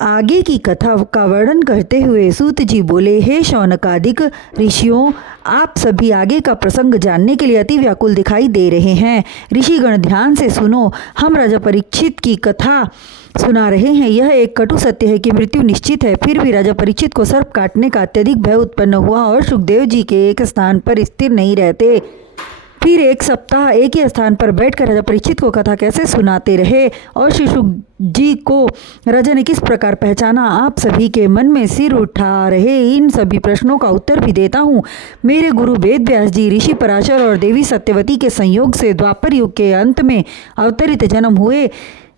आगे की कथा का वर्णन करते हुए सूत जी बोले, हे शौनकादिक ऋषियों, आप सभी आगे का प्रसंग जानने के लिए अति व्याकुल दिखाई दे रहे हैं। ऋषिगण ध्यान से सुनो, हम राजा परीक्षित की कथा सुना रहे हैं। यह एक कटु सत्य है कि मृत्यु निश्चित है। फिर भी राजा परीक्षित को सर्प काटने का अत्यधिक भय उत्पन्न हुआ और सुखदेव जी के एक स्थान पर स्थिर नहीं रहते। फिर एक सप्ताह एक ही स्थान पर बैठकर राजा परीक्षित को कथा कैसे सुनाते रहे और श्री शुक जी को राजा ने किस प्रकार पहचाना, आप सभी के मन में सिर उठा रहे इन सभी प्रश्नों का उत्तर भी देता हूँ। मेरे गुरु वेद व्यास जी ऋषि पराशर और देवी सत्यवती के संयोग से द्वापर युग के अंत में अवतरित जन्म हुए,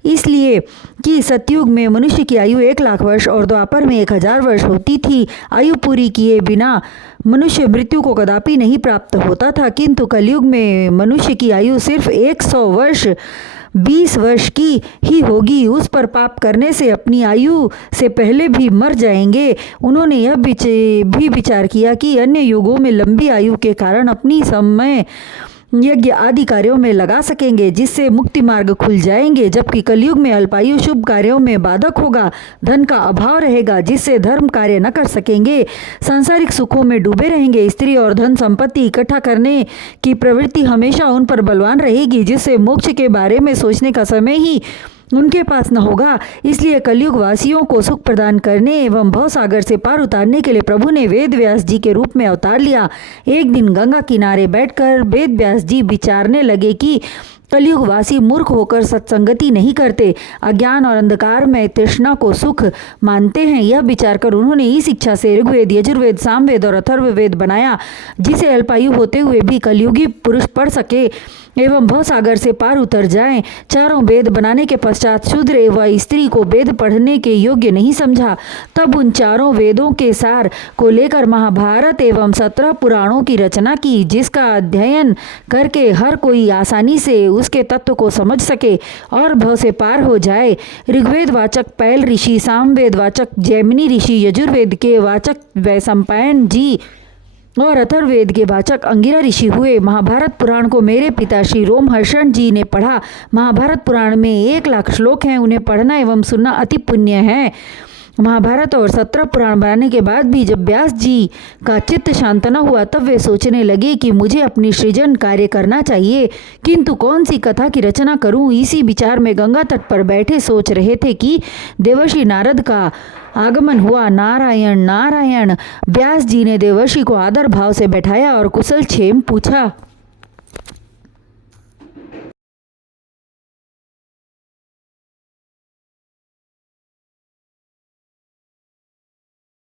इसलिए कि सतयुग में मनुष्य की आयु 1,00,000 वर्ष और द्वापर में 1,000 वर्ष होती थी। आयु पूरी किए बिना मनुष्य मृत्यु को कदापि नहीं प्राप्त होता था, किंतु कलयुग में मनुष्य की आयु सिर्फ 100 वर्ष 20 वर्ष की ही होगी। उस पर पाप करने से अपनी आयु से पहले भी मर जाएंगे। उन्होंने यह भी विचार किया कि अन्य युगों में लंबी आयु के कारण अपनी समय यज्ञ आदि कार्यों में लगा सकेंगे, जिससे मुक्ति मार्ग खुल जाएंगे, जबकि कलयुग में अल्पायु शुभ कार्यों में बाधक होगा, धन का अभाव रहेगा, जिससे धर्म कार्य न कर सकेंगे, सांसारिक सुखों में डूबे रहेंगे, स्त्री और धन संपत्ति इकट्ठा करने की प्रवृत्ति हमेशा उन पर बलवान रहेगी, जिससे मोक्ष के बारे में सोचने का समय ही उनके पास न होगा। इसलिए कलयुग वासियों को सुख प्रदान करने एवं भवसागर से पार उतारने के लिए प्रभु ने वेद व्यास जी के रूप में अवतार लिया। एक दिन गंगा किनारे बैठकर वेद व्यास जी विचारने लगे कि कलयुग वासी मूर्ख होकर सत्संगति नहीं करते, अज्ञान और अंधकार में तृष्णा को सुख मानते हैं। यह विचार कर उन्होंने इस इच्छा से ऋग्वेद, यजुर्वेद, सामवेद और अथर्ववेद बनाया, जिसे अल्पायु होते हुए भी कलयुगी पुरुष पढ़ सके एवं भवसागर से पार उतर जाएं। चारों वेद बनाने के पश्चात शूद्र एवं स्त्री को वेद पढ़ने के योग्य नहीं समझा। तब उन चारों वेदों के सार को लेकर महाभारत एवं 17 पुराणों की रचना की, जिसका अध्ययन करके हर कोई आसानी से उसके तत्व को समझ सके और भव से पार हो जाए। ऋग्वेद वाचक पैल ऋषि, सामवेद वाचक जैमिनी ऋषि, यजुर्वेद के वाचक वैशंपायन जी और अथर्ववेद के वाचक अंगिरा ऋषि हुए। महाभारत पुराण को मेरे पिता श्री रोमहर्षण जी ने पढ़ा। महाभारत पुराण में 1,00,000 श्लोक हैं, उन्हें पढ़ना एवं सुनना अति पुण्य है। महाभारत और 17 पुराण बनाने के बाद भी जब व्यास जी का चित्त शांत न हुआ, तब वे सोचने लगे कि मुझे अपनी सृजन कार्य करना चाहिए, किंतु कौन सी कथा की रचना करूं। इसी विचार में गंगा तट पर बैठे सोच रहे थे कि देवर्षि नारद का आगमन हुआ। नारायण नारायण। व्यास जी ने देवर्षि को आदर भाव से बैठाया और कुशल क्षेम पूछा।